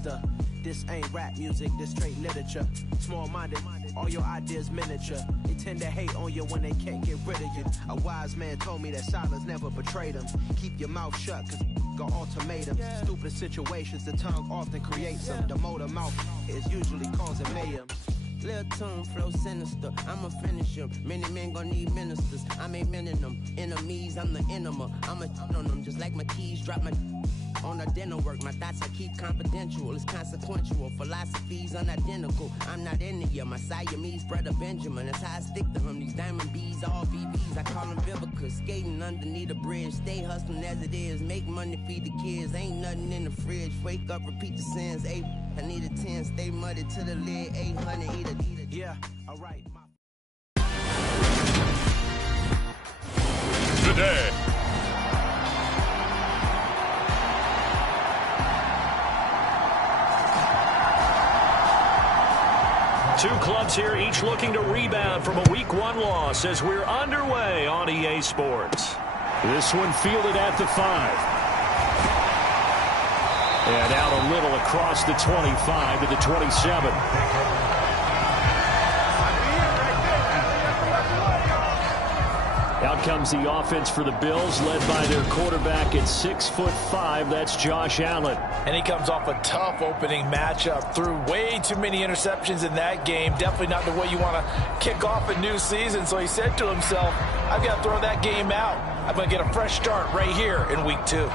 sinister. This ain't rap music, this straight literature. Small-minded, all your ideas miniature. They tend to hate on you when they can't get rid of you. A wise man told me that silence never betrayed him. Keep your mouth shut, cause got ultimatums. Stupid situations, the tongue often creates them. The motor mouth is usually causing mayhem. Lil' tune, flow sinister, I'ma finish him. Many men gon' need ministers, I'm a men in them. Enemies, I'm the enema, I'ma on them. Just like my keys, drop my on a dental work. My thoughts I keep confidential, it's consequential. Philosophies unidentical, I'm not in it, my Siamese brother Benjamin. That's how I stick to him, these diamond bees, all BBs. I call them Vivica, skating underneath a bridge. Stay hustling as it is, make money, feed the kids. Ain't nothing in the fridge, wake up, repeat the sins. I need a 10, stay muddy to the lid, 800, eat a. Yeah, alright. Today. Two clubs here, each looking to rebound from a Week 1 loss as we're underway on EA Sports. This one fielded at the 5. And out a little across the 25 to the 27. Out comes the offense for the Bills, led by their quarterback at 6'5". That's Josh Allen. And he comes off a tough opening matchup. Threw way too many interceptions in that game. Definitely not the way you want to kick off a new season. So he said to himself, I've got to throw that game out. I'm going to get a fresh start right here in Week 2.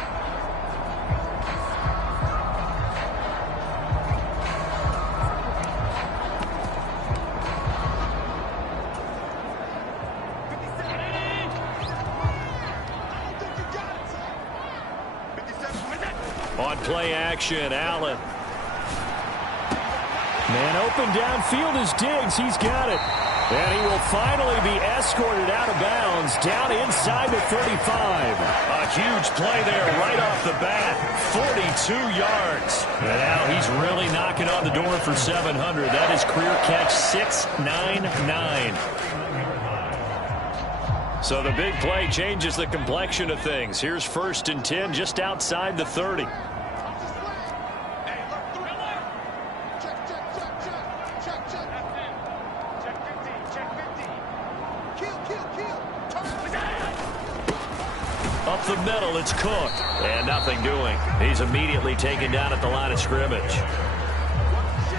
On play action, Allen. Man open downfield is Diggs. He's got it. And he will finally be escorted out of bounds down inside the 35. A huge play there right off the bat. 42 yards. And now he's really knocking on the door for 700. That is career catch 699. So the big play changes the complexion of things. Here's 1st and 10 just outside the 30. Up the middle, it's Cook. And nothing doing. He's immediately taken down at the line of scrimmage.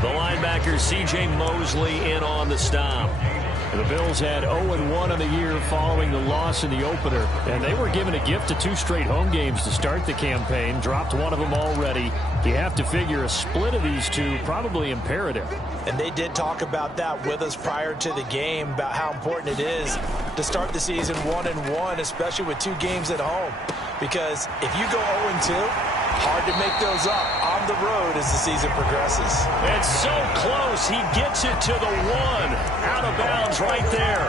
The linebacker, C.J. Mosley, in on the stop. The Bills had 0-1 on the year following the loss in the opener, and they were given a gift of 2 straight home games to start the campaign. Dropped one of them already. You have to figure a split of these two probably imperative. And they did talk about that with us prior to the game, about how important it is to start the season 1-1, especially with 2 games at home. Because if you go 0-2, hard to make those up on the road as the season progresses. It's so close. He gets it to the 1. Out of bounds right there.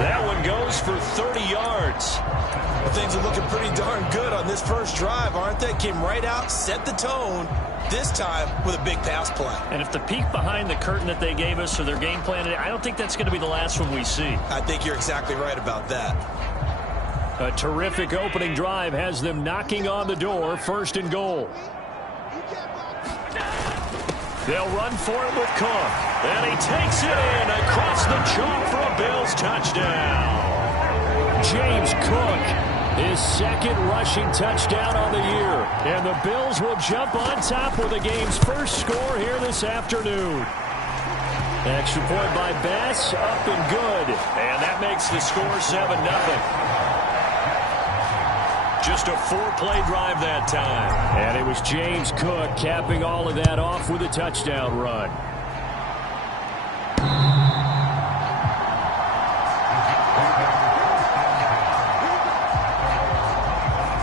That one goes for 30 yards. Well, things are looking pretty darn good on this first drive, aren't they? Came right out, set the tone, this time with a big pass play. And if the peek behind the curtain that they gave us or their game plan, I don't think that's going to be the last one we see. I think you're exactly right about that. A terrific opening drive has them knocking on the door, 1st and goal. They'll run for it with Cook. And he takes it in across the chalk for a Bills touchdown. James Cook, his 2nd rushing touchdown on the year. And the Bills will jump on top with the game's first score here this afternoon. Extra point by Bass, up and good. And that makes the score 7-0. Just a 4-play drive that time. And it was James Cook capping all of that off with a touchdown run.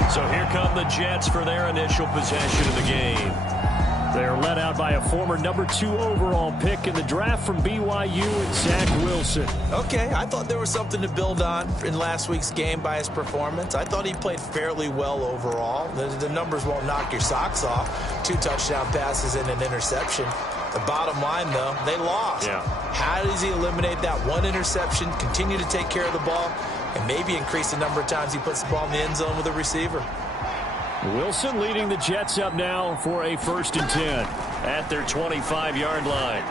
So here come the Jets for their initial possession of the game. They're led out by a former number 2 overall pick in the draft from BYU and Zach Wilson. Okay, I thought there was something to build on in last week's game by his performance. I thought he played fairly well overall. The numbers won't knock your socks off. 2 touchdown passes and an interception. The bottom line, though, they lost. Yeah. How does he eliminate that 1 interception, continue to take care of the ball, and maybe increase the number of times he puts the ball in the end zone with a receiver? Wilson leading the Jets up now for a 1st and 10 at their 25-yard line.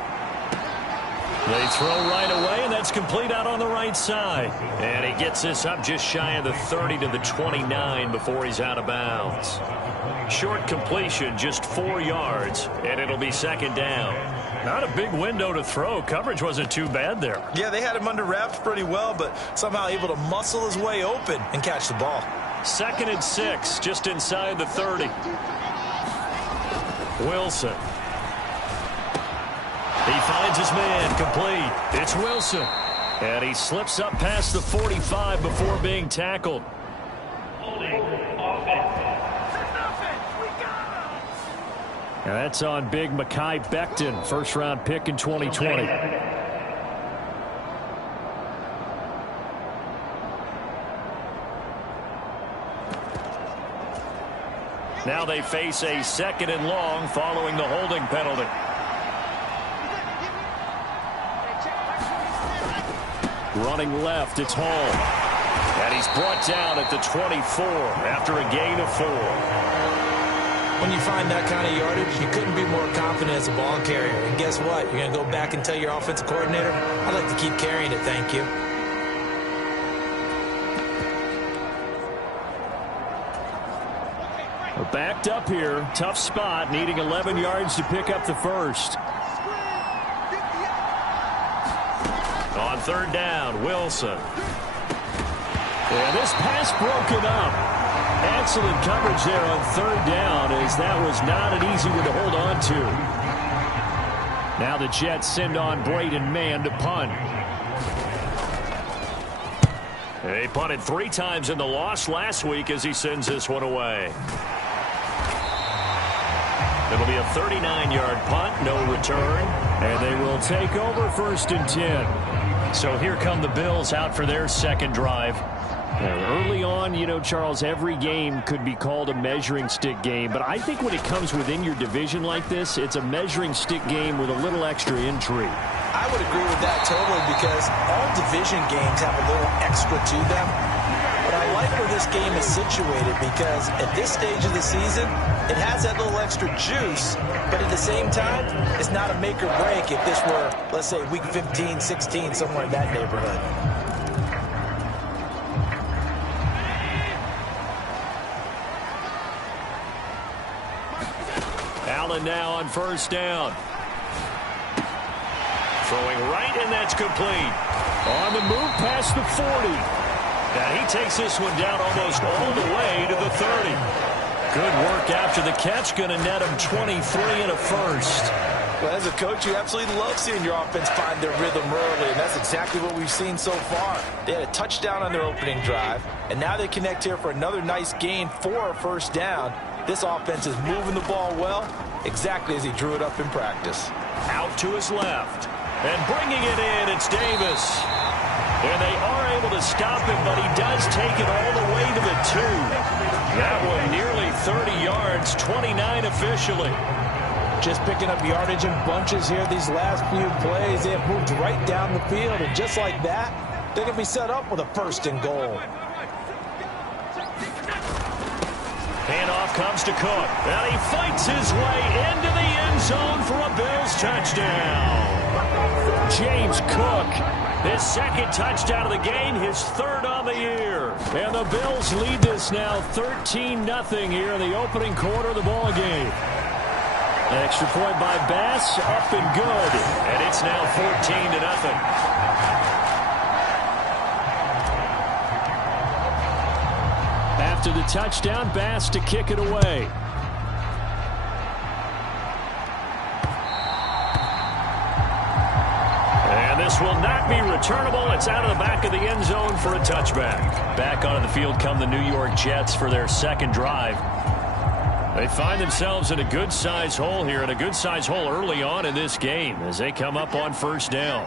They throw right away, and that's complete out on the right side. And he gets this up just shy of the 30 to the 29 before he's out of bounds. Short completion, just 4 yards, and it'll be 2nd down. Not a big window to throw. Coverage wasn't too bad there. Yeah, they had him under wraps pretty well, but somehow able to muscle his way open and catch the ball. 2nd and 6, just inside the 30. Wilson. He finds his man, complete. It's Wilson. And he slips up past the 45 before being tackled. And that's on big Mekhi Becton, 1st-round pick in 2020. Now they face a 2nd and long following the holding penalty. Running left, it's Hall. And he's brought down at the 24 after a gain of 4. When you find that kind of yardage, you couldn't be more confident as a ball carrier. And guess what? You're going to go back and tell your offensive coordinator, I'd like to keep carrying it, thank you. We're backed up here. Tough spot, needing 11 yards to pick up the 1st. On 3rd down, Wilson. And this pass broken up. Excellent coverage there on 3rd down, as that was not an easy one to hold on to. Now the Jets send on Braden Mann to punt. They punted 3 times in the loss last week as he sends this one away. It'll be a 39-yard punt, no return. And they will take over 1st and 10. So here come the Bills out for their 2nd drive. Early on, you know, Charles, every game could be called a measuring stick game. But I think when it comes within your division like this, it's a measuring stick game with a little extra intrigue. I would agree with that totally, because all division games have a little extra to them. But I like where this game is situated, because at this stage of the season, it has that little extra juice, but at the same time, it's not a make or break if this were, let's say, week 15, 16, somewhere in that neighborhood. Allen now on 1st down. Throwing right, and that's complete. On the move past the 40. Now he takes this one down almost all the way to the 30. Good work after the catch. Going to net him 23 and a 1st. Well, as a coach, you absolutely love seeing your offense find their rhythm early, and that's exactly what we've seen so far. They had a touchdown on their opening drive, and now they connect here for another nice gain for a 1st down. This offense is moving the ball well, exactly as he drew it up in practice. Out to his left, and bringing it in, it's Davis. And they are able to stop him, but he does take it all the way to the 2. That one nearly 30 yards, 29 officially. Just picking up yardage in bunches here these last few plays. They have moved right down the field, and just like that, they're going to be set up with a 1st and goal. Handoff comes to Cook, and he fights his way into the end zone for a Bills touchdown. James Cook, his 2nd touchdown of the game, his 3rd on the year. And the Bills lead this now 13-0 here in the opening quarter of the ball game. Extra point by Bass, up and good. And it's now 14-0. After the touchdown, Bass to kick it away. And this will not be returnable. It's out of the back of the end zone for a touchback. Back onto the field come the New York Jets for their 2nd drive. They find themselves in a good-sized hole here, and a good-sized hole early on in this game as they come up on 1st down.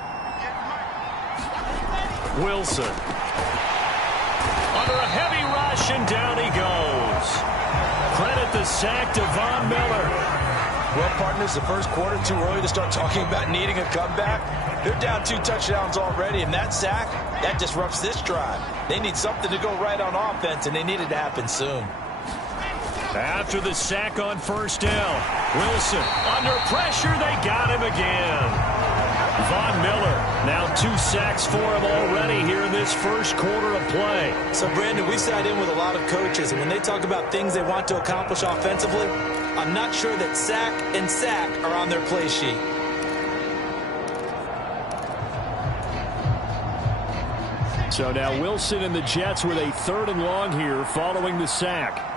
Wilson. Under a heavy rush, and down he goes. Credit the sack to Von Miller. Well, partners, the 1st quarter, too early to start talking about needing a comeback. They're down 2 touchdowns already, and that sack, that disrupts this drive. They need something to go right on offense, and they need it to happen soon. After the sack on first down, Wilson under pressure. They got him again. Von Miller, now 2 sacks for him already here in this first quarter of play. So, Brandon, we sat in with a lot of coaches, and when they talk about things they want to accomplish offensively, I'm not sure that sack and sack are on their play sheet. So now Wilson and the Jets with a 3rd and long here following the sack.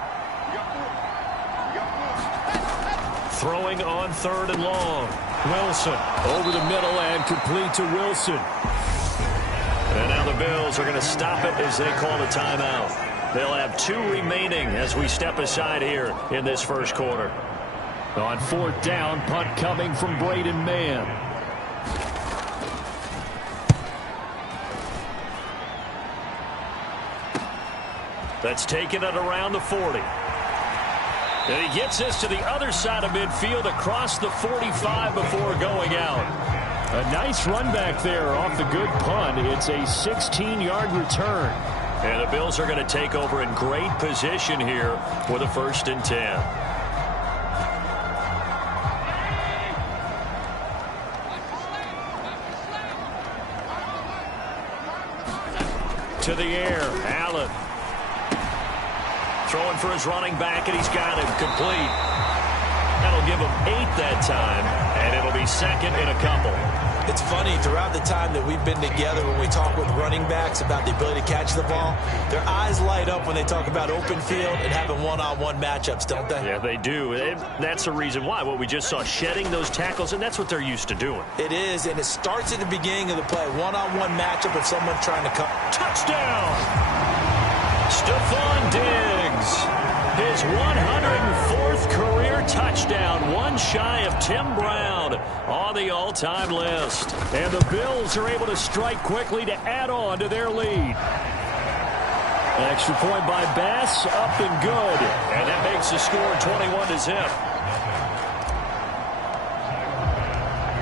Throwing on 3rd and long. Wilson Over the middle and complete to Wilson. And now the Bills are going to stop it as they call a timeout. They'll have 2 remaining as we step aside here in this first quarter. On 4th down, punt coming from Braden Mann. That's taken it around the 40. And he gets this to the other side of midfield across the 45 before going out. A nice run back there off the good punt. It's a 16-yard return. And the Bills are going to take over in great position here with a 1st and 10. To the air, Allen. Throwing for his running back, and he's got him complete. That'll give him 8 that time, and it'll be 2nd and a couple. It's funny, throughout the time that we've been together, when we talk with running backs about the ability to catch the ball, their eyes light up when they talk about open field and having one-on-one matchups, don't they? Yeah, they do. And that's the reason why. What we just saw, shedding those tackles, and that's what they're used to doing. It is, and it starts at the beginning of the play. One-on-one matchup if someone's trying to come. Touchdown! Stephon Diggs, his 104th career touchdown, one shy of Tim Brown on the all-time list. And the Bills are able to strike quickly to add on to their lead. An extra point by Bass, up and good. And that makes the score 21-0.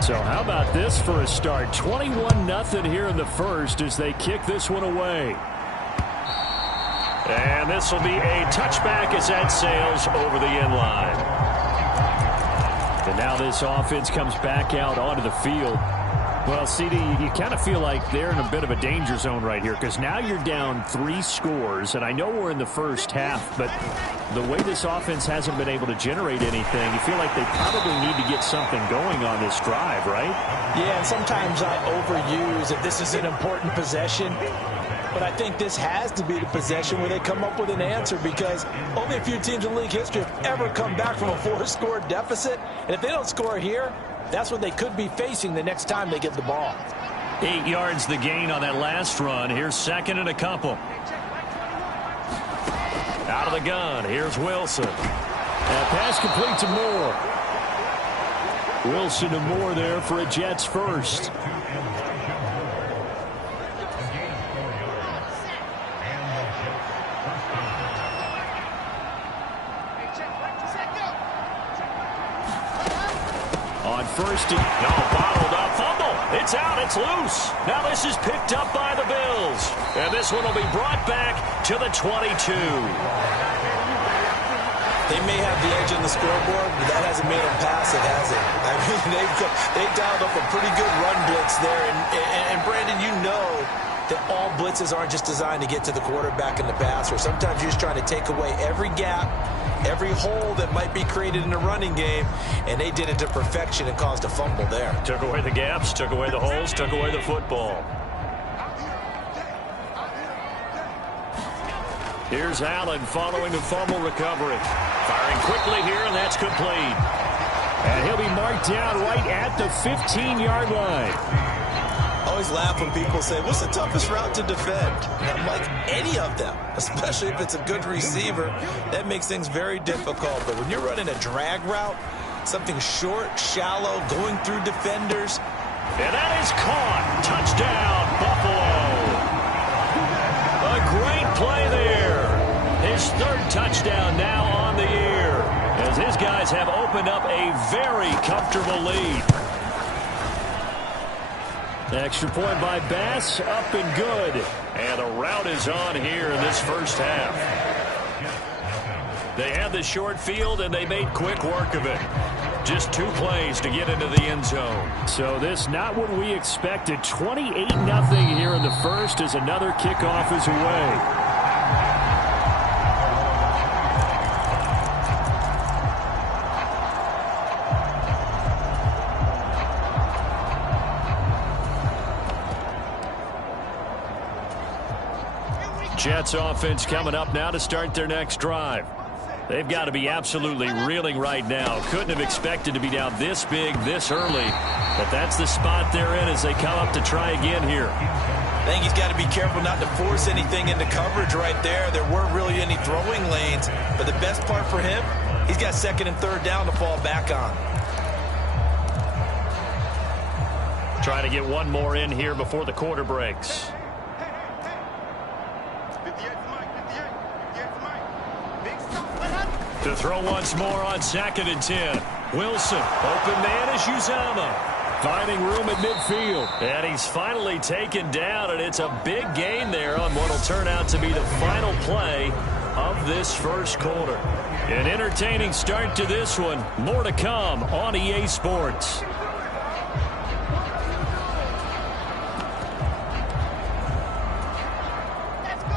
So how about this for a start? 21-0 here in the first as they kick this one away. And this will be a touchback as that sails over the end line. And now this offense comes back out onto the field. Well, CD, you kind of feel like they're in a bit of a danger zone right here because now you're down 3 scores, and I know we're in the first half, but the way this offense hasn't been able to generate anything, you feel like they probably need to get something going on this drive, right? Yeah, and sometimes I overuse that this is an important possession. But I think this has to be the possession where they come up with an answer because only a few teams in league history have ever come back from a 4-score deficit. And if they don't score here, that's what they could be facing the next time they get the ball. 8 yards the gain on that last run. Here's 2nd and a couple. Out of the gun. Here's Wilson. And pass complete to Moore. Wilson to Moore there for a Jets first. First, bottled up, fumble. It's out, it's loose. Now this is picked up by the Bills. And this one will be brought back to the 22. They may have the edge on the scoreboard, but that hasn't made them pass it, has it? I mean, they've dialed up a pretty good run blitz there. And Brandon, you know that all blitzes aren't just designed to get to the quarterback in the passer. Sometimes you're just trying to take away every gap, every hole that might be created in the running game, and they did it to perfection and caused a fumble there. Took away the gaps, took away the holes, took away the football. Here's Allen following the fumble recovery. Firing quickly here, and that's complete. And he'll be marked down right at the 15-yard line. I always laugh when people say, what's the toughest route to defend? And I'm like, any of them, especially if it's a good receiver. That makes things very difficult. But when you're running a drag route, something short, shallow, going through defenders. And that is caught. Touchdown, Buffalo. A great play there. His 3rd touchdown now on the year, as his guys have opened up a very comfortable lead. Extra point by Bass, up and good. And the route is on here in this first half. They had the short field, and they made quick work of it. Just 2 plays to get into the end zone. So this not what we expected. 28-0 here in the first as another kickoff is away. Jets offense coming up now to start their next drive. They've got to be absolutely reeling right now. Couldn't have expected to be down this big, this early. But that's the spot they're in as they come up to try again here. I think he's got to be careful not to force anything into coverage right there. There weren't really any throwing lanes. But the best part for him, he's got 2nd and 3rd down to fall back on. Trying to get one more in here before the quarter breaks. To throw once more on 2nd and 10. Wilson, open man is Uzama. Finding room at midfield. And he's finally taken down, and it's a big gain there on what will turn out to be the final play of this first quarter. An entertaining start to this one. More to come on EA Sports.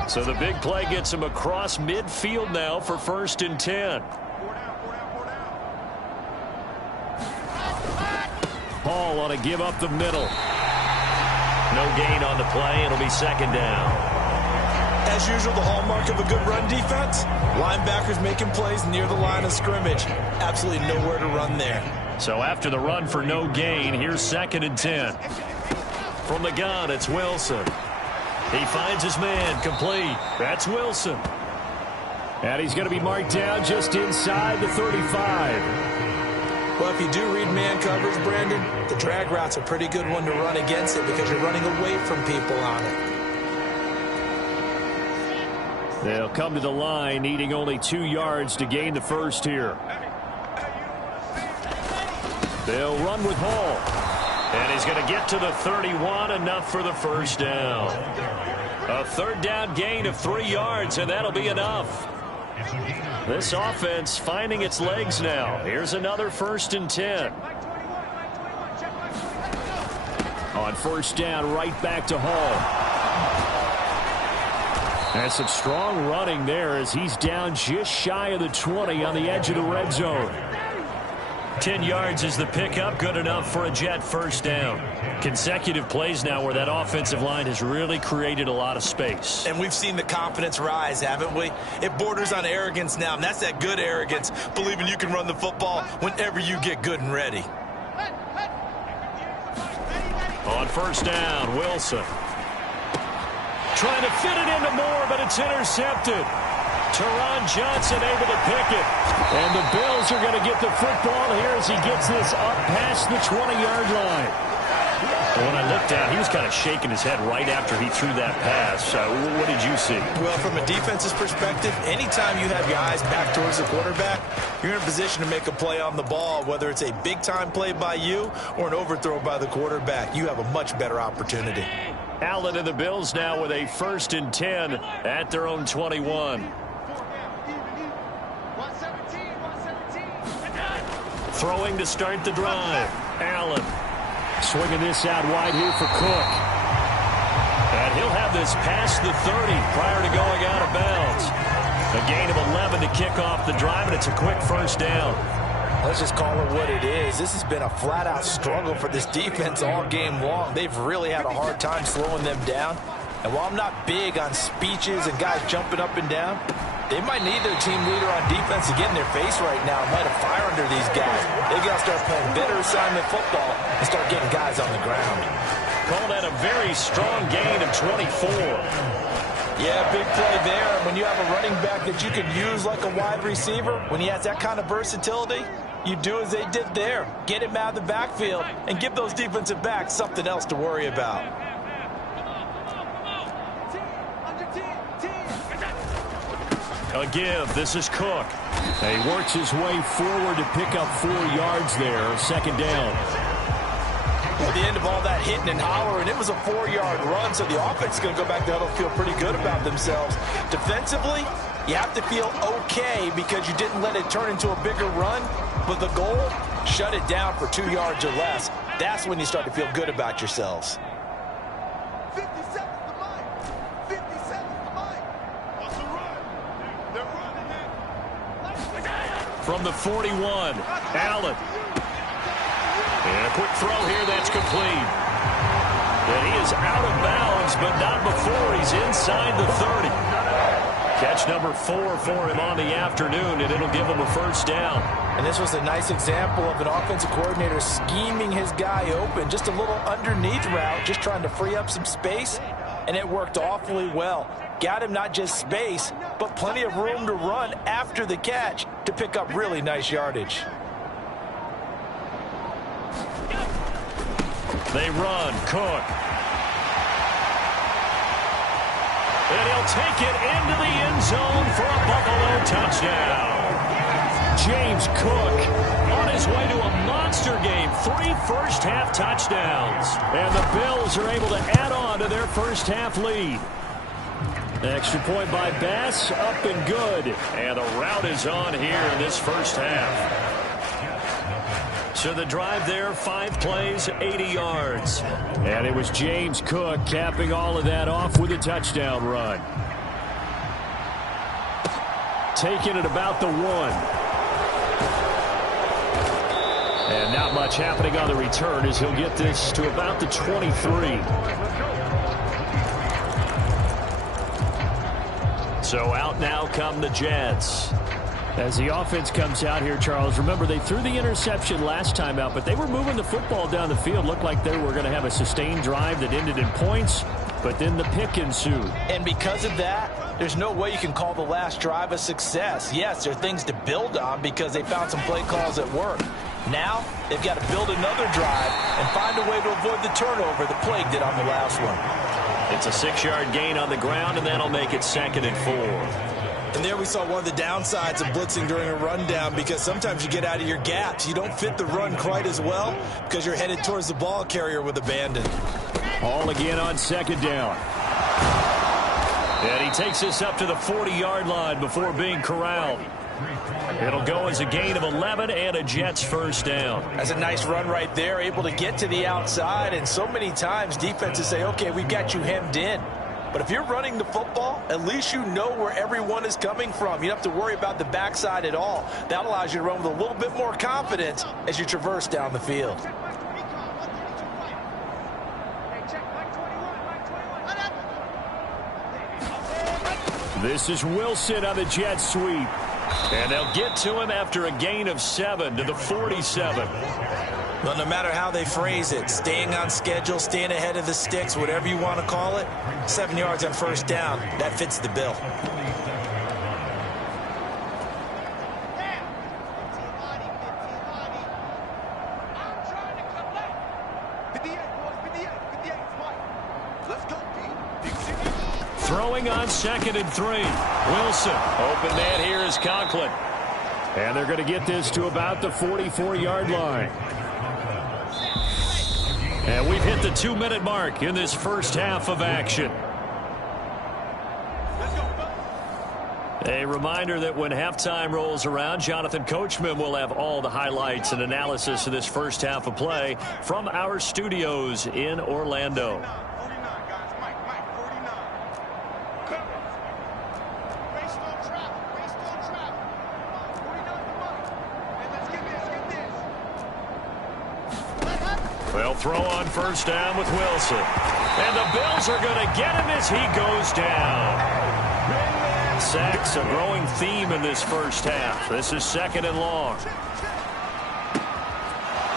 So the big play gets him across midfield now for 1st and 10. Hall on a give up the middle. No gain on the play. It'll be 2nd down. As usual, the hallmark of a good run defense, linebackers making plays near the line of scrimmage. Absolutely nowhere to run there. So after the run for no gain, here's 2nd and 10. From the gun, it's Wilson. He finds his man, complete. That's Wilson. And he's going to be marked down just inside the 35. Well, if you do read man coverage, Brandon, the drag route's a pretty good one to run against it because you're running away from people on it. They'll come to the line, needing only 2 yards to gain the first here. They'll run with Hall. And he's going to get to the 31, enough for the first down. A 3rd down gain of 3 yards, and that'll be enough. This offense finding its legs now. Here's another 1st and 10. On 1st down, right back to Hall. And some strong running there as he's down just shy of the 20 on the edge of the red zone. 10 yards is the pickup, good enough for a Jet 1st down. Consecutive plays now where that offensive line has really created a lot of space. And we've seen the confidence rise, haven't we? It borders on arrogance now, and that's that good arrogance, believing you can run the football whenever you get good and ready. On 1st down, Wilson. Trying to fit it into Moore, but it's intercepted. Teron Johnson able to pick it. And the Bills are going to get the football here as he gets this up past the 20-yard line. When I looked at, he was kind of shaking his head right after he threw that pass. What did you see? Well, from a defense's perspective, anytime you have your eyes back towards the quarterback, you're in a position to make a play on the ball, whether it's a big-time play by you or an overthrow by the quarterback. You have a much better opportunity. Allen and the Bills now with a 1st and 10 at their own 21. Throwing to start the drive. Allen. Swinging this out wide here for Cook. And he'll have this past the 30 prior to going out of bounds. A gain of 11 to kick off the drive, and it's a quick 1st down. Let's just call it what it is. This has been a flat-out struggle for this defense all game long. They've really had a hard time slowing them down. And while I'm not big on speeches and guys jumping up and down, they might need their team leader on defense to get in their face right now and light a fire under these guys. They got to start playing better assignment football and start getting guys on the ground. Call that a very strong gain of 24. Yeah, big play there. And when you have a running back that you can use like a wide receiver, when he has that kind of versatility, you do as they did there. Get him out of the backfield and give those defensive backs something else to worry about. A give. This is Cook. He works his way forward to pick up 4 yards there. 2nd down. At the end of all that hitting and hollering, it was a 4-yard run, so the offense is going to go back to huddle, feel pretty good about themselves. Defensively, You have to feel okay because you didn't let it turn into a bigger run, but the goal, shut it down for 2 yards or less. That's when you start to feel good about yourselves. 50 seconds to mine. 50 seconds to mine. What's the run? They're running it. From the 41, Allen. And a quick throw here that's complete. And he is out of bounds, but not before he's inside the 30. Catch number 4 for him on the afternoon, and it'll give him a first down. And this was a nice example of an offensive coordinator scheming his guy open. Just a little underneath route, just trying to free up some space, and it worked awfully well. Got him not just space, but plenty of room to run after the catch to pick up really nice yardage. They run, Cook. And he'll take it into the end zone for a Buffalo touchdown. James Cook on his way to a monster game. 3 first-half touchdowns. And the Bills are able to add on to their first-half lead. Extra point by Bass, up and good. And the route is on here in this first half. So the drive there, 5 plays, 80 yards. And it was James Cook capping all of that off with a touchdown run. Taking it about the 1. And not much happening on the return as he'll get this to about the 23. So out now come the Jets. As the offense comes out here, Charles, remember they threw the interception last time out, but they were moving the football down the field. Looked like they were going to have a sustained drive that ended in points, but then the pick ensued. And because of that, there's no way you can call the last drive a success. Yes, there are things to build on because they found some play calls that work. Now, they've got to build another drive and find a way to avoid the turnover the Plague did on the last one. It's a 6-yard gain on the ground, and that'll make it 2nd and 4. And there we saw one of the downsides of blitzing during a rundown because sometimes you get out of your gaps. You don't fit the run quite as well because you're headed towards the ball carrier with abandon. All again on 2nd down. And he takes this up to the 40-yard line before being corralled. It'll go as a gain of 11 and a Jets first down. That's a nice run right there, able to get to the outside. And so many times defenses say, okay, we've got you hemmed in. But if you're running the football, at least you know where everyone is coming from. You don't have to worry about the backside at all. That allows you to run with a little bit more confidence as you traverse down the field. This is Wilson on the jet sweep. And they'll get to him after a gain of 7 to the 47. Well, no matter how they phrase it, staying on schedule, staying ahead of the sticks, whatever you want to call it, 7 yards on first down, that fits the bill. Throwing on 2nd and 3. Wilson. Open man here is Conklin. And they're going to get this to about the 44-yard line. And we've hit the 2-minute mark in this first half of action. A reminder that when halftime rolls around, Jonathan Coachman will have all the highlights and analysis of this first half of play from our studios in Orlando. They'll throw on first down with Wilson. And the Bills are going to get him as he goes down. Sacks, a growing theme in this first half. This is 2nd and long.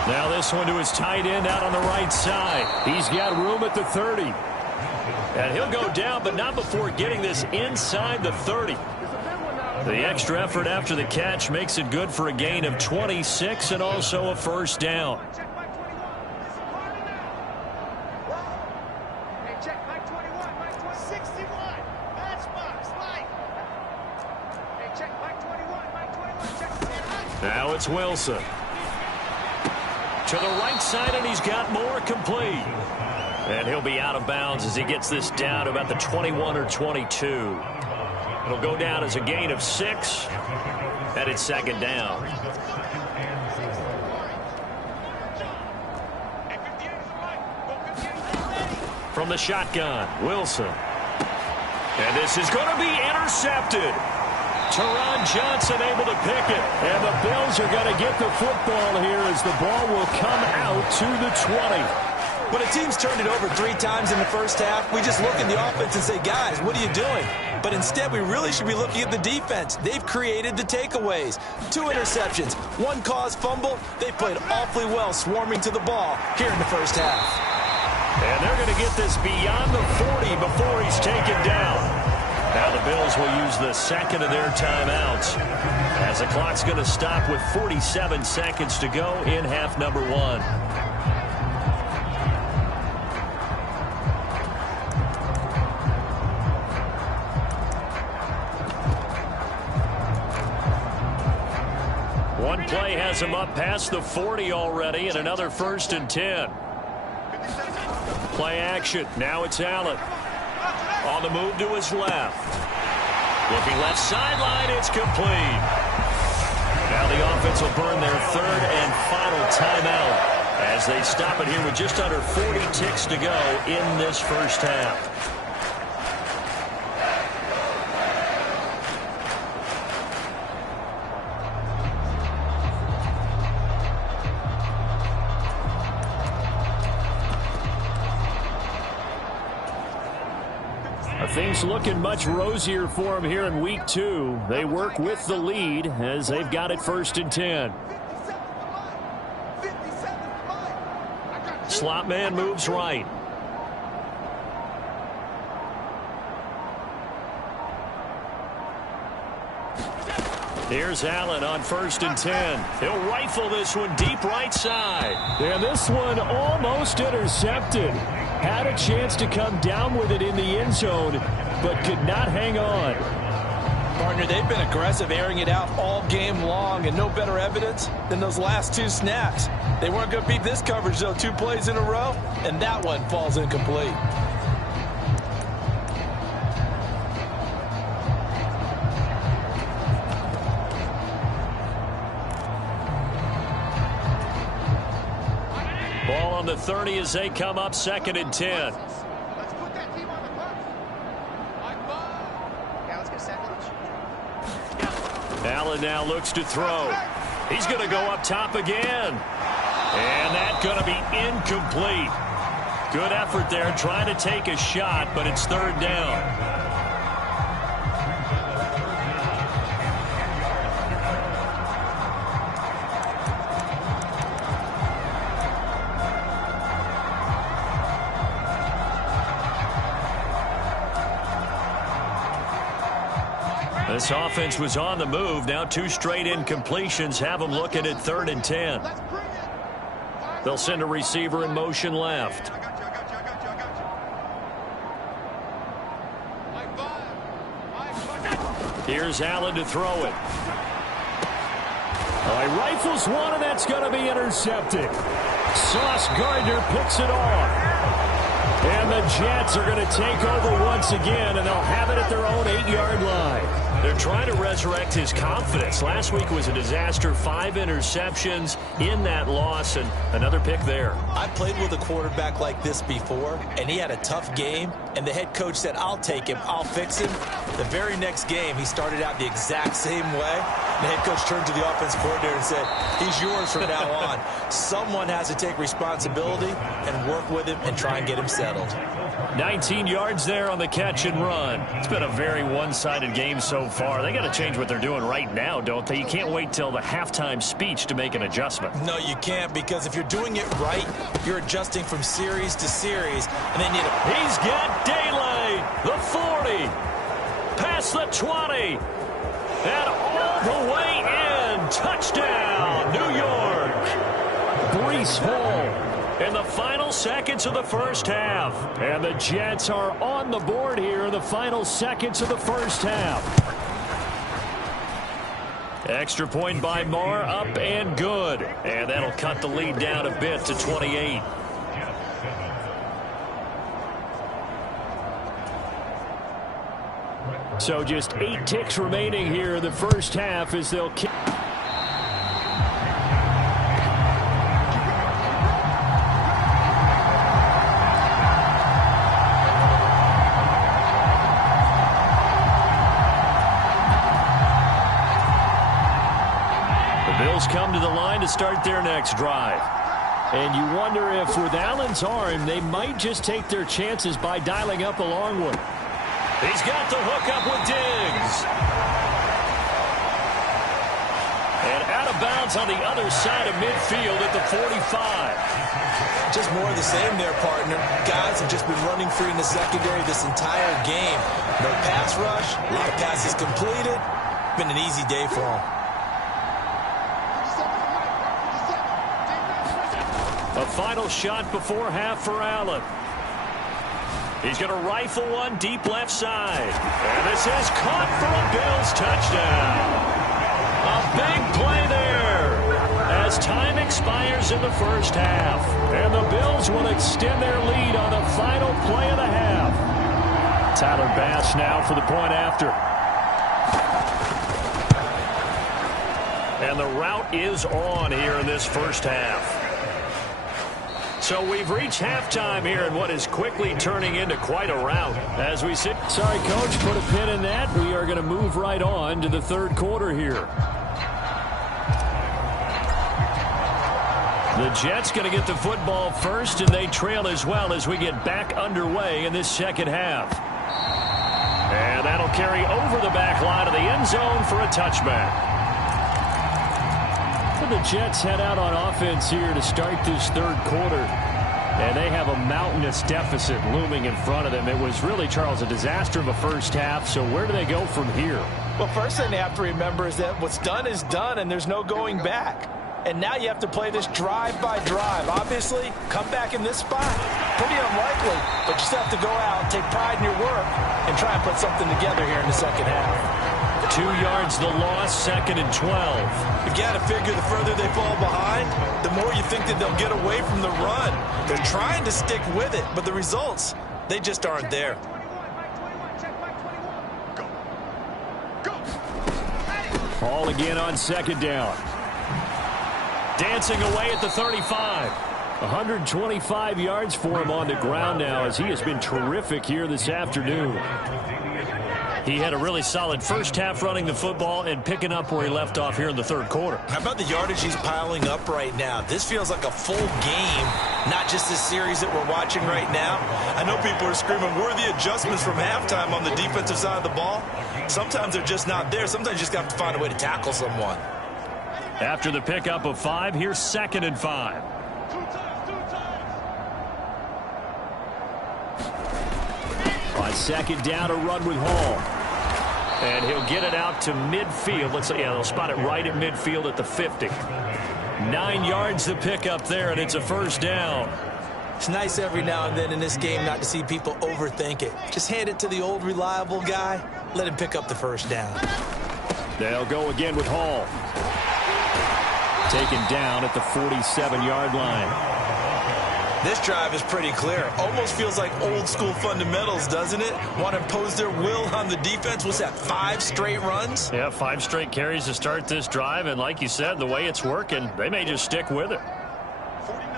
Now this one to his tight end out on the right side. He's got room at the 30. And he'll go down, but not before getting this inside the 30. The extra effort after the catch makes it good for a gain of 26 and also a first down. Now it's Wilson. To the right side, and he's got more complete. And he'll be out of bounds as he gets this down to about the 21 or 22. It'll go down as a gain of 6. And it's second down. From the shotgun, Wilson. And this is going to be intercepted. Teron Johnson able to pick it. And the Bills are going to get the football here as the ball will come out to the 20. When a team's turned it over 3 times in the first half, we just look at the offense and say, guys, what are you doing? But instead, we really should be looking at the defense. They've created the takeaways. 2 interceptions, 1 caused fumble. They played awfully well swarming to the ball here in the first half. And they're going to get this beyond the 40 before he's taken down. Now the Bills will use the second of their timeouts as the clock's going to stop with 47 seconds to go in half number 1. One play has him up past the 40 already, and another 1st and 10. Play action. Now it's Allen. On the move to his left. Looking left sideline. It's complete. Now the offense will burn their 3rd and final timeout as they stop it here with just under 40 ticks to go in this first half. Things looking much rosier for them here in week 2. They work with the lead as they've got it 1st and 10. Slot man moves right. Here's Allen on 1st and 10. He'll rifle this one deep right side. And this one almost intercepted. Had a chance to come down with it in the end zone, but could not hang on. Partner, they've been aggressive, airing it out all game long, and no better evidence than those last 2 snaps. They weren't going to beat this coverage, though, 2 plays in a row, and that one falls incomplete. Ball on the 30 as they come up 2nd and 10. Allen now looks to throw. He's going to go up top again. And that's going to be incomplete. Good effort there trying to take a shot, but it's 3rd down. This offense was on the move. Now 2 straight incompletions have them looking at 3rd and 10. They'll send a receiver in motion left. Here's Allen to throw it. He rifles one, and that's going to be intercepted. Sauce Gardner picks it off. And the Jets are going to take over once again, and they'll have it at their own 8-yard line. They're trying to resurrect his confidence. Last week was a disaster. 5 interceptions in that loss, and another pick there. I played with a quarterback like this before, and he had a tough game, and the head coach said, I'll take him, I'll fix him. The very next game, he started out the exact same way. The head coach turned to the offensive coordinator and said, he's yours from now on. Someone has to take responsibility and work with him and try and get him settled. 19 yards there on the catch and run. It's been a very one-sided game so far. They got to change what they're doing right now, don't they? You can't wait till the halftime speech to make an adjustment. No, you can't, because if you're doing it right, you're adjusting from series to series, and then he's got daylight. The 40, past the 20, and all the way in. Touchdown, New York. Breece Hall in the final seconds of the first half. And the Jets are on the board here in the final seconds of the first half. Extra point by Marr, up and good. And that'll cut the lead down a bit to 28. So just 8 ticks remaining here in the first half as they'll kick. The Bills come to the line to start their next drive. And you wonder if with Allen's arm, they might just take their chances by dialing up a long one. He's got the hook up with Diggs. And out of bounds on the other side of midfield at the 45. Just more of the same there, partner. Guys have just been running free in the secondary this entire game. No pass rush, a lot of passes completed. Been an easy day for them. A final shot before half for Allen. He's going to rifle one deep left side. And this is caught for a Bills touchdown. A big play there as time expires in the first half. And the Bills will extend their lead on the final play of the half. Tyler Bass now for the point after. And the route is on here in this first half. So we've reached halftime here in what is quickly turning into quite a rout. As we sit, sorry, Coach, put a pin in that. We are going to move right on to the third quarter here. The Jets going to get the football first, and they trail as well as we get back underway in this second half. And that'll carry over the back line of the end zone for a touchback. The Jets head out on offense here to start this third quarter. And they have a mountainous deficit looming in front of them. It was really, Charles, a disaster of a first half. So where do they go from here? Well, first thing they have to remember is that what's done is done, and there's no going back. And now you have to play this drive by drive. Obviously, come back in this spot. Pretty unlikely, but you still have to go out, take pride in your work, and try and put something together here in the second half. 2 yards the loss, 2nd and 12. You got to figure the further they fall behind, the more you think that they'll get away from the run. They're trying to stick with it, but the results, they just aren't there. Ball again on second down. Dancing away at the 35. 125 yards for him on the ground now as he has been terrific here this afternoon. He had a really solid first half running the football and picking up where he left off here in the third quarter. How about the yardage he's piling up right now? This feels like a full game, not just this series that we're watching right now. I know people are screaming, worthy adjustments from halftime on the defensive side of the ball. Sometimes they're just not there. Sometimes you just have to find a way to tackle someone. After the pickup of 5, here's 2nd and 5. On second down, a run with Hall. And he'll get it out to midfield. They'll spot it right at midfield at the 50. 9 yards the pickup there, and it's a first down. It's nice every now and then in this game not to see people overthink it. Just hand it to the old reliable guy. Let him pick up the first down. They'll go again with Hall. Taken down at the 47-yard line. This drive is pretty clear. Almost feels like old school fundamentals, doesn't it? Want to impose their will on the defense. What's that, 5 straight runs? Yeah, 5 straight carries to start this drive. And like you said, the way it's working, they may just stick with it. 49,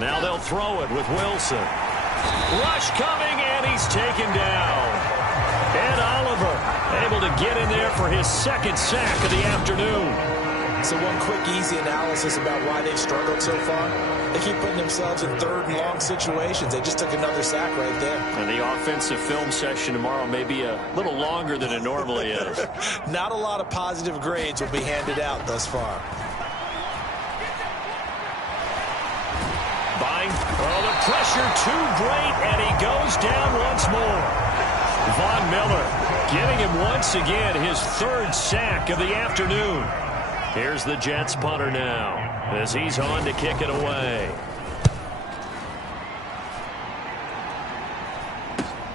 Now they'll throw it with Wilson. Rush coming, and he's taken down. And Oliver able to get in there for his 2nd sack of the afternoon. So one quick, easy analysis about why they've struggled so far. They keep putting themselves in 3rd and long situations. They just took another sack right there. And the offensive film session tomorrow may be a little longer than it normally is. Not a lot of positive grades will be handed out thus far. Buying. Oh, the pressure too great, and he goes down once more. Von Miller getting him once again his 3rd sack of the afternoon. Here's the Jets punter now as he's on to kick it away.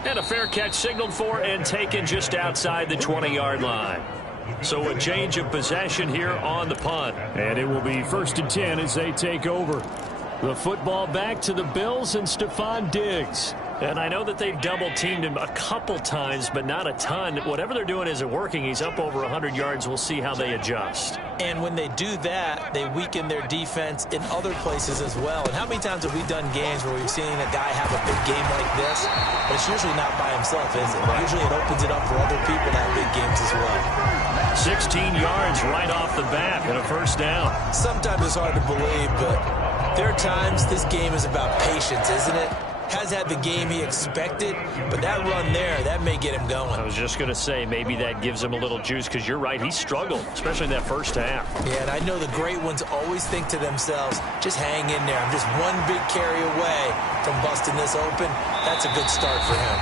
And a fair catch signaled for and taken just outside the 20-yard line. So a change of possession here on the punt. And it will be 1st and 10 as they take over. The football back to the Bills and Stephon Diggs. And I know that they've double-teamed him a couple times, but not a ton. Whatever they're doing isn't working. He's up over 100 yards. We'll see how they adjust. And when they do that, they weaken their defense in other places as well. And how many times have we done games where we've seen a guy have a big game like this? But it's usually not by himself, is it? Usually it opens it up for other people to have big games as well. 16 yards right off the bat and a first down. Sometimes it's hard to believe, but there are times this game is about patience, isn't it? Has had the game he expected, but that run there, that may get him going. I was just going to say, maybe that gives him a little juice, because you're right, he struggled, especially in that first half. Yeah, and I know the great ones always think to themselves, just hang in there. I'm just one big carry away from busting this open. That's a good start for him.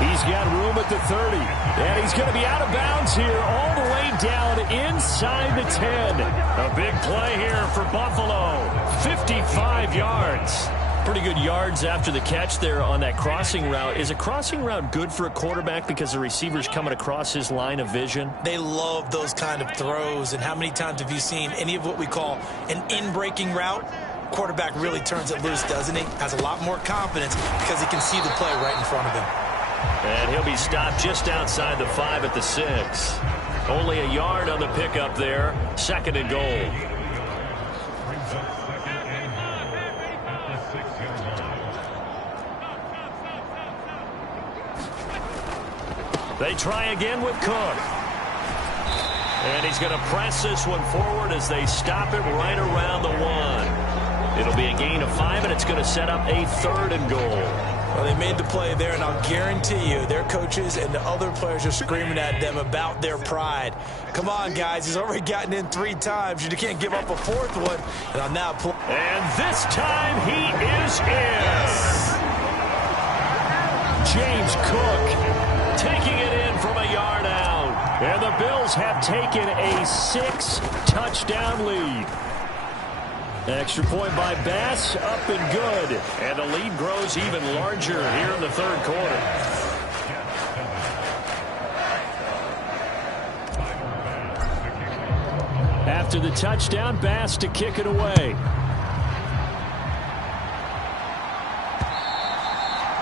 He's got room at the 30, and he's going to be out of bounds here all the way down inside the 10. A big play here for Buffalo, 55 yards. Pretty good yards after the catch there on that crossing route. Is a crossing route good for a quarterback because the receiver's coming across his line of vision? They love those kind of throws, and how many times have you seen any of what we call an in-breaking route? Quarterback really turns it loose, doesn't he? Has a lot more confidence because he can see the play right in front of him. And he'll be stopped just outside the 5 at the 6. Only a yard on the pickup there. 2nd and goal. They try again with Cook. And he's going to press this one forward as they stop it right around the 1. It'll be a gain of 5, and it's going to set up a 3rd and goal. Well, they made the play there, and I'll guarantee you their coaches and the other players are screaming at them about their pride. Come on, guys. He's already gotten in 3 times. You can't give up a 4th one. And on that play. And this time he is in. James Cook taking it in from a yard out. And the Bills have taken a 6-touchdown lead. Extra point by Bass, up and good. And the lead grows even larger here in the 3rd quarter. After the touchdown, Bass to kick it away.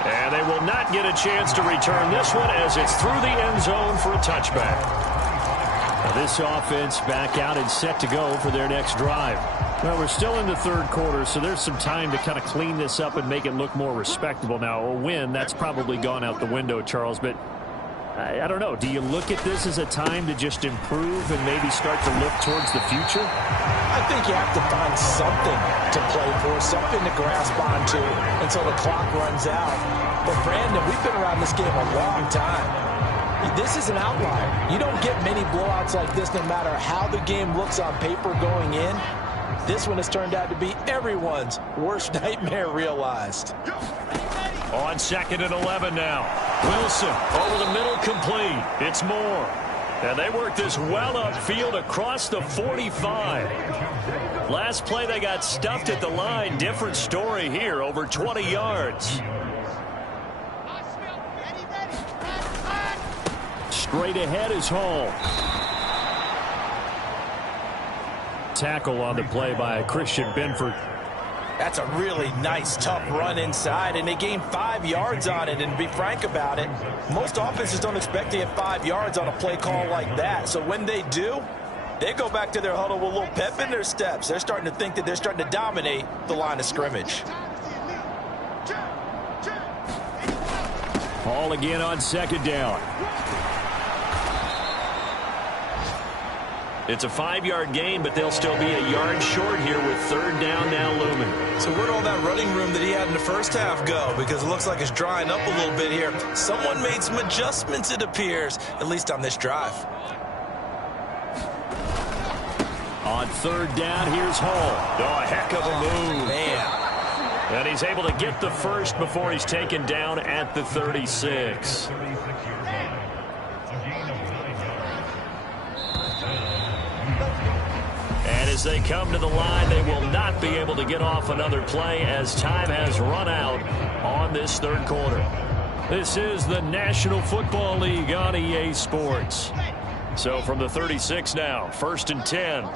And they will not get a chance to return this one as it's through the end zone for a touchback. Now this offense back out and set to go for their next drive. Well, we're still in the 3rd quarter, so there's some time to kind of clean this up and make it look more respectable. Now, a win, that's probably gone out the window, Charles, but I don't know. Do you look at this as a time to just improve and maybe start to look towards the future? I think you have to find something to play for, something to grasp onto until the clock runs out. But, Brandon, we've been around this game a long time. This is an outlier. You don't get many blowouts like this no matter how the game looks on paper going in. This one has turned out to be everyone's worst nightmare realized. On 2nd and 11 now. Wilson over the middle, complete. It's Moore. And they work this well upfield across the 45. Last play they got stuffed at the line. Different story here, over 20 yards. Straight ahead is Hall. Tackle on the play by Christian Benford. That's a really nice, tough run inside, and they gained 5 yards on it. And to be frank about it, most offenses don't expect to get 5 yards on a play call like that. So when they do, they go back to their huddle with a little pep in their steps. They're starting to think that they're starting to dominate the line of scrimmage. Hall again on 2nd down. It's a 5-yard gain, but they'll still be a yard short here with 3rd down now looming. So where'd all that running room that he had in the first half go? Because it looks like it's drying up a little bit here. Someone made some adjustments, it appears, at least on this drive. On 3rd down, here's Hall. Oh, a heck of a move. Man. And he's able to get the first before he's taken down at the 36. And as they come to the line, they will not be able to get off another play as time has run out on this 3rd quarter. This is the National Football League on EA Sports. So from the 36 now, 1st and 10.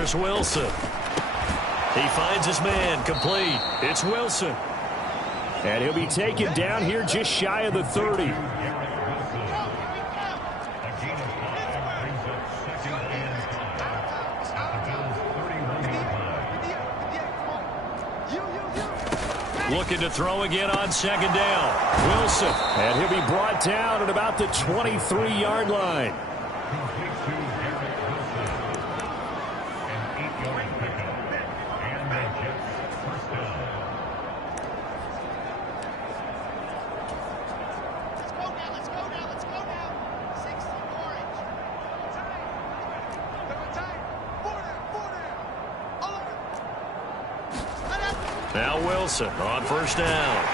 Here's Wilson. He finds his man, complete. It's Wilson. And he'll be taken down here just shy of the 30. Looking to throw again on second down. Wilson. And he'll be brought down at about the 23-yard line. Now Wilson on first down.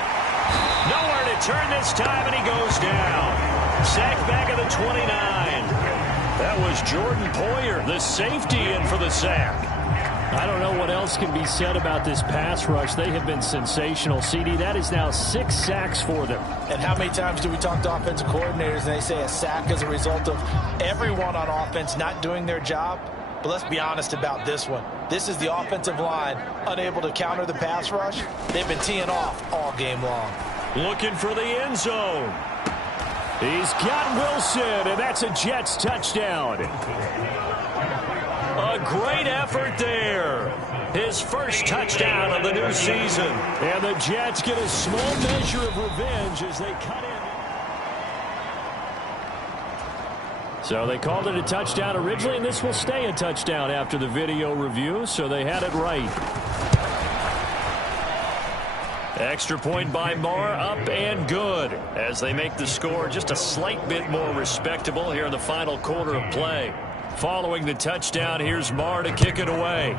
Nowhere to turn this time, and he goes down. Sacked back at the 29. That was Jordan Poyer, the safety, in for the sack. I don't know what else can be said about this pass rush. They have been sensational, CD. That is now 6 sacks for them. And how many times do we talk to offensive coordinators and they say a sack is a result of everyone on offense not doing their job? But let's be honest about this one. This is the offensive line unable to counter the pass rush. They've been teeing off all game long. Looking for the end zone. He's got Wilson, and that's a Jets touchdown. A great effort there. His first touchdown of the new season. And the Jets get a small measure of revenge as they cut in. So they called it a touchdown originally, and this will stay a touchdown after the video review, so they had it right. Extra point by Marr, up and good, as they make the score just a slight bit more respectable here in the final quarter of play. Following the touchdown, here's Marr to kick it away.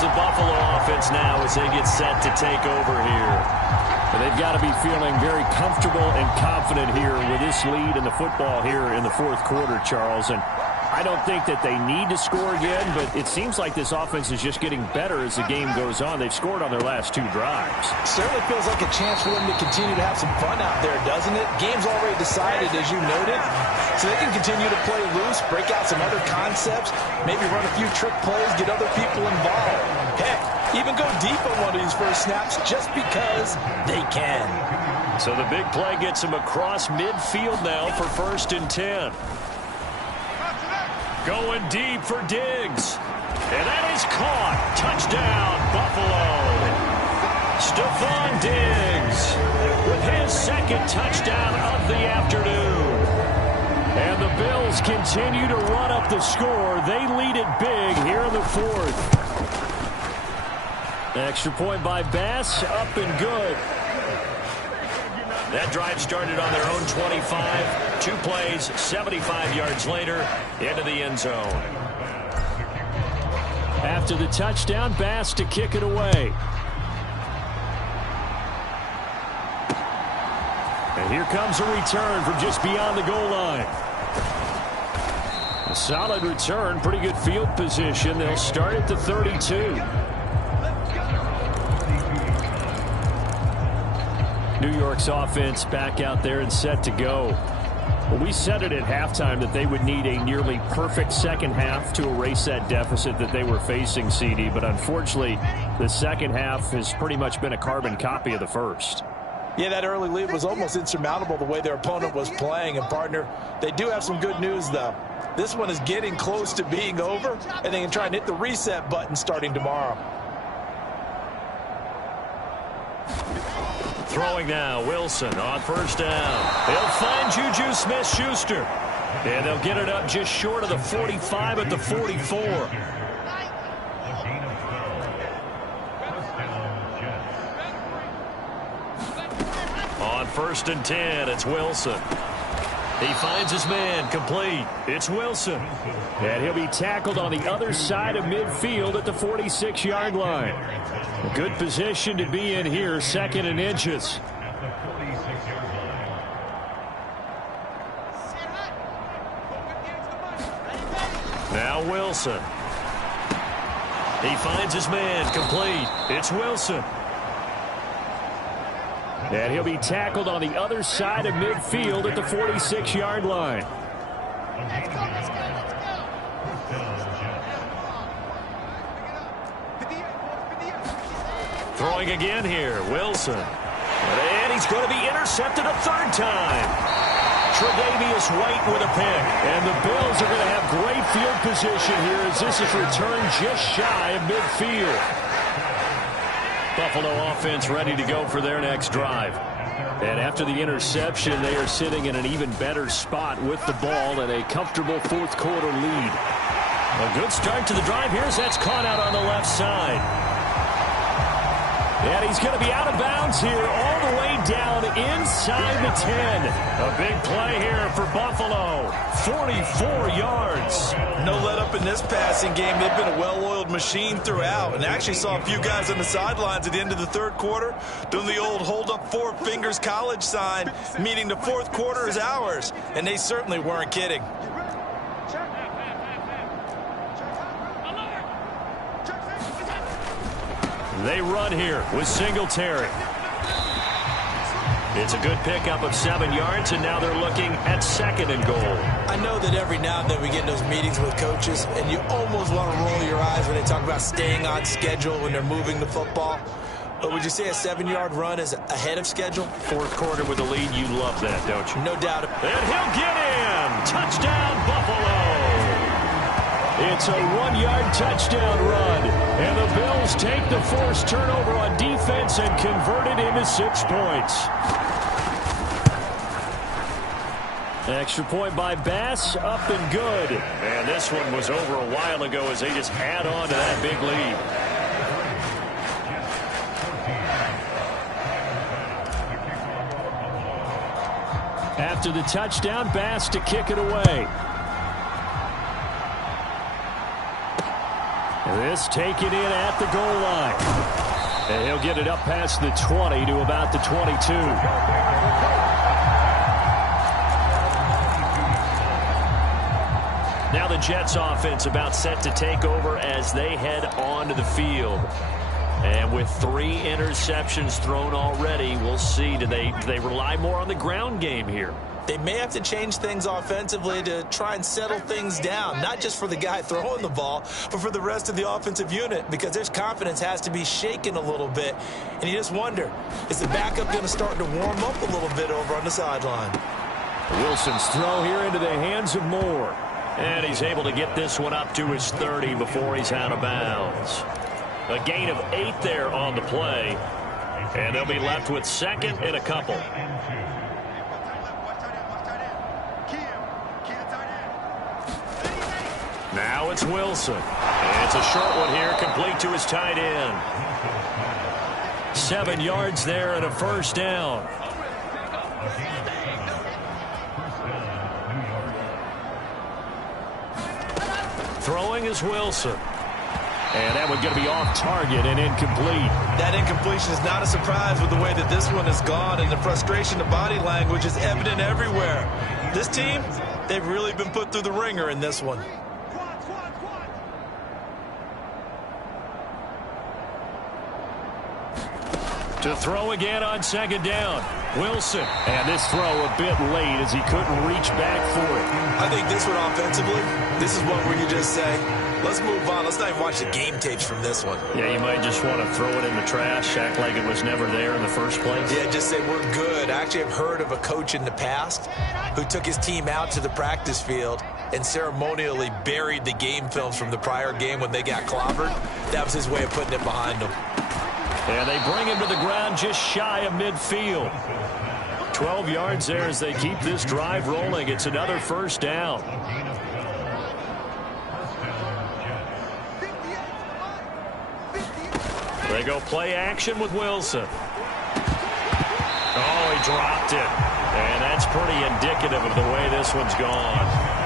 The Buffalo offense now as they get set to take over here. And they've got to be feeling very comfortable and confident here with this lead in the football here in the fourth quarter, Charles. And I don't think that they need to score again, but it seems like this offense is just getting better as the game goes on. They've scored on their last 2 drives. Certainly feels like a chance for them to continue to have some fun out there, doesn't it? Game's already decided, as you noted, so they can continue to play loose, break out some other concepts, maybe run a few trick plays, get other people involved. Heck, even go deep on one of these first snaps just because they can. So the big play gets them across midfield now for 1st and 10. Going deep for Diggs. And that is caught. Touchdown, Buffalo. Stephon Diggs with his 2nd touchdown of the afternoon. And the Bills continue to run up the score. They lead it big here in the 4th. Extra point by Bass, up and good. That drive started on their own 25. 2 plays, 75 yards later, into the end zone. After the touchdown, Bass to kick it away. And here comes a return from just beyond the goal line. A solid return, pretty good field position. They'll start at the 32. New York's offense back out there and set to go. Well, we said it at halftime that they would need a nearly perfect second half to erase that deficit that they were facing, CD. But unfortunately, the second half has pretty much been a carbon copy of the first. Yeah, that early lead was almost insurmountable the way their opponent was playing. And, partner, they do have some good news, though. This one is getting close to being over, and they can try and hit the reset button starting tomorrow. Throwing now, Wilson on first down. They'll find Juju Smith-Schuster. And they'll get it up just short of the 45 at the 44. On 1st and 10, it's Wilson. He finds his man, complete. It's Wilson. And he'll be tackled on the other side of midfield at the 46-yard line. A good position to be in here, 2nd and inches. Now Wilson. He finds his man, complete. It's Wilson. And he'll be tackled on the other side of midfield at the 46-yard line. Let's go, let's go, let's go. Throwing again here, Wilson. And he's going to be intercepted a third time. Tre'Davious White with a pick. And the Bills are going to have great field position here as this is returned just shy of midfield. Buffalo offense ready to go for their next drive. And after the interception, they are sitting in an even better spot with the ball and a comfortable fourth quarter lead. A good start to the drive here as that's caught out on the left side. And he's going to be out of bounds here all the way down inside the 10. A big play here for Buffalo. 44 yards. No let up in this passing game. They've been a well-oiled machine throughout, and actually saw a few guys on the sidelines at the end of the third quarter doing the old hold up four fingers college sign, meaning the fourth quarter is ours, and they certainly weren't kidding. They run here with Singletary. It's a good pickup of 7 yards, and now they're looking at second and goal. I know that every now and then we get in those meetings with coaches, and you almost want to roll your eyes when they talk about staying on schedule when they're moving the football. But would you say a 7-yard run is ahead of schedule? Fourth quarter with a lead, you love that, don't you? No doubt. And he'll get in. Touchdown, Buffalo. It's a 1-yard touchdown run. And the Bills take the forced turnover on defense and convert it into 6 points. Extra point by Bass, up and good. And this one was over a while ago as they just add on to that big lead. After the touchdown, Bass to kick it away. This taken in at the goal line. And he'll get it up past the 20 to about the 22. Now the Jets offense about set to take over as they head onto the field. And with 3 interceptions thrown already, we'll see. Do they rely more on the ground game here? They may have to change things offensively to try and settle things down, not just for the guy throwing the ball, but for the rest of the offensive unit, because their confidence has to be shaken a little bit. And you just wonder, is the backup going to start to warm up a little bit over on the sideline? Wilson's throw here into the hands of Moore. And he's able to get this one up to his 30 before he's out of bounds. A gain of 8 there on the play. And they'll be left with second and a couple. Now it's Wilson. And it's a short one here, complete to his tight end. 7 yards there and a first down. Throwing is Wilson. And that one's going to be off target and incomplete. That incompletion is not a surprise with the way that this one has gone, and the frustration, the body language is evident everywhere. This team, they've really been put through the ringer in this one. To throw again on second down. Wilson. And this throw a bit late as he couldn't reach back for it. I think this one offensively, this is one where you just say, let's move on. Let's not even watch the game tapes from this one. Yeah, you might just want to throw it in the trash, act like it was never there in the first place. Yeah, just say we're good. I actually have heard of a coach in the past who took his team out to the practice field and ceremonially buried the game films from the prior game when they got clobbered. That was his way of putting it behind them. And they bring him to the ground just shy of midfield. 12 yards there as they keep this drive rolling. It's another first down. They go play action with Wilson. Oh, he dropped it. And that's pretty indicative of the way this one's gone.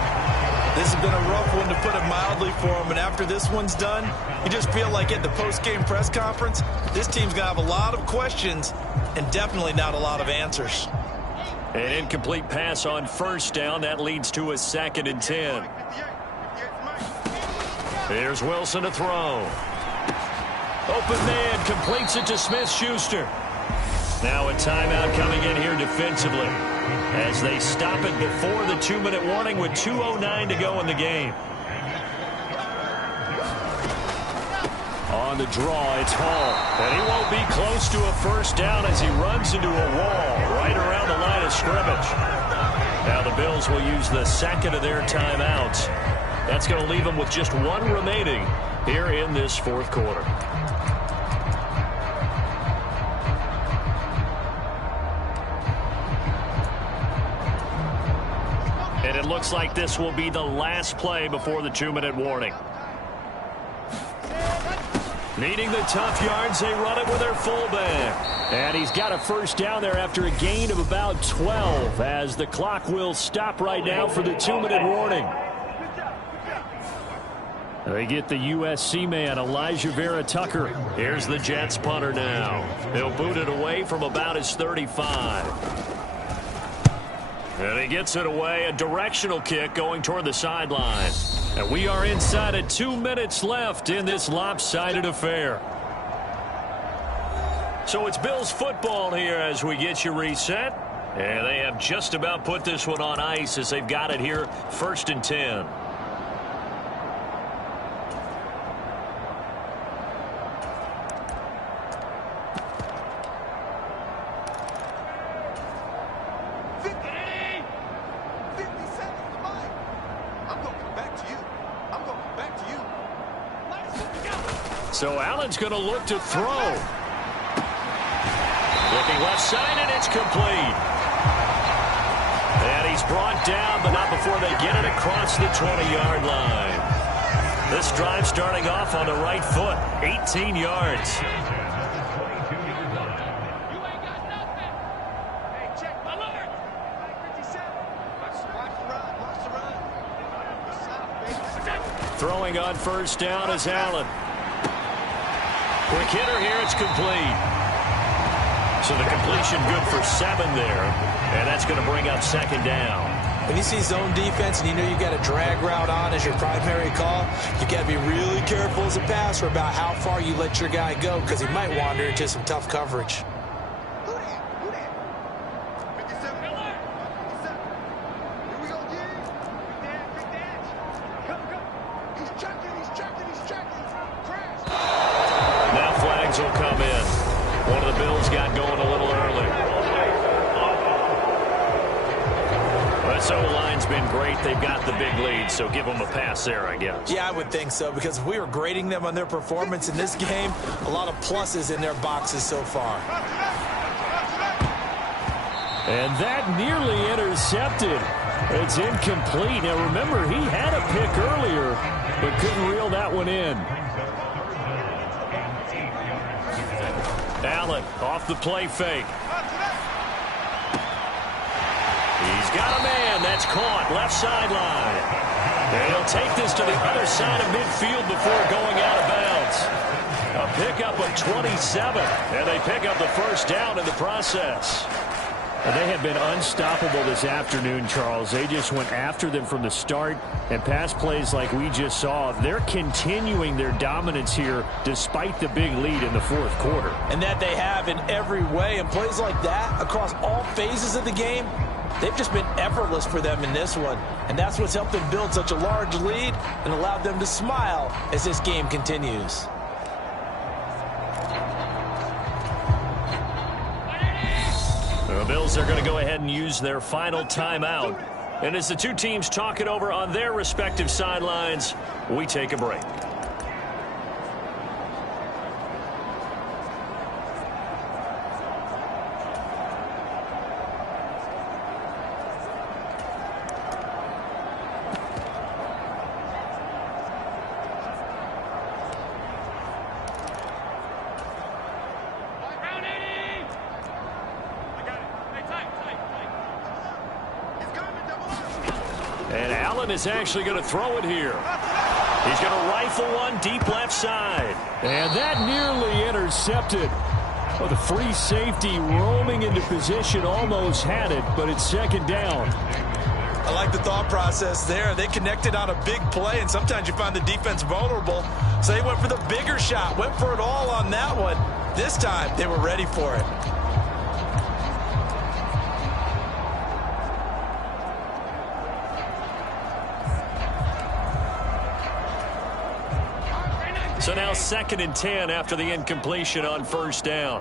This has been a rough one, to put it mildly, for him. And after this one's done, you just feel like at the post-game press conference, this team's going to have a lot of questions and definitely not a lot of answers. An incomplete pass on first down. That leads to a 2nd and 10. Here's Wilson to throw. Open man, completes it to Smith-Schuster. Now a timeout coming in here defensively as they stop it before the 2-minute warning with 2:09 to go in the game. On the draw, it's Hall. And he won't be close to a first down as he runs into a wall right around the line of scrimmage. Now the Bills will use the second of their timeouts. That's going to leave them with just one remaining here in this fourth quarter. And it looks like this will be the last play before the 2-minute warning. Needing the tough yards, they run it with their fullback. And he's got a first down there after a gain of about 12 as the clock will stop right now for the 2-minute warning. They get the USC man, Elijah Vera-Tucker. Here's the Jets punter now. He'll boot it away from about his 35. And he gets it away, a directional kick going toward the sideline. And we are inside of 2 minutes left in this lopsided affair. So it's Bills football here as we get you reset. And they have just about put this one on ice as they've got it here, 1st and 10. So Allen's going to look to throw. Looking left side, and it's complete. And he's brought down, but not before they get it across the 20-yard line. This drive starting off on the right foot, 18 yards. Throwing on first down is Allen. Quick hitter here, it's complete. So the completion good for 7 there, and that's going to bring up 2nd down. When you see zone defense and you know you got a drag route on as your primary call, you got to be really careful as a passer about how far you let your guy go because he might wander into some tough coverage. Will come in. One of the Bills got going a little early. This O-line's been great. They've got the big lead, so give them a pass there, I guess. Yeah, I would think so, because if we were grading them on their performance in this game, a lot of pluses in their boxes so far. And that nearly intercepted. It's incomplete. Now, remember, he had a pick earlier, but couldn't reel that one in. Allen off the play fake. He's got a man. That's caught. Left sideline. And he'll take this to the other side of midfield before going out of bounds. A pickup of 27. And they pick up the first down in the process. And they have been unstoppable this afternoon, Charles. They just went after them from the start, and pass plays like we just saw, they're continuing their dominance here despite the big lead in the fourth quarter. And that they have in every way, and plays like that across all phases of the game, they've just been effortless for them in this one. And that's what's helped them build such a large lead and allowed them to smile as this game continues. The Bills are going to go ahead and use their final timeout. And as the two teams talk it over on their respective sidelines, we take a break. And Allen is actually going to throw it here. He's going to rifle one deep left side. And that nearly intercepted. Well, the free safety roaming into position almost had it, but it's 2nd down. I like the thought process there. They connected on a big play, and sometimes you find the defense vulnerable. So they went for the bigger shot, went for it all on that one. This time, they were ready for it. So now 2nd and 10 after the incompletion on first down.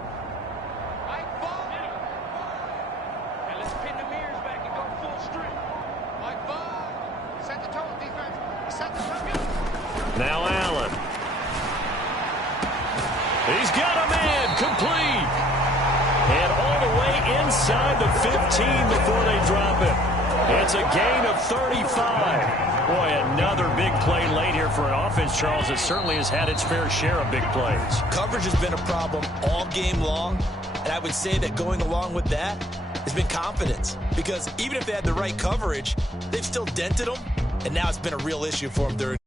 Now Allen. He's got a man complete. And all the way inside the 15 before they drop it. It's a gain of 35. Boy, another big play late here for an offense, Charles, that certainly has had its fair share of big plays. Coverage has been a problem all game long, and I would say that going along with that has been confidence. Because even if they had the right coverage, they've still dented them, and now it's been a real issue for them during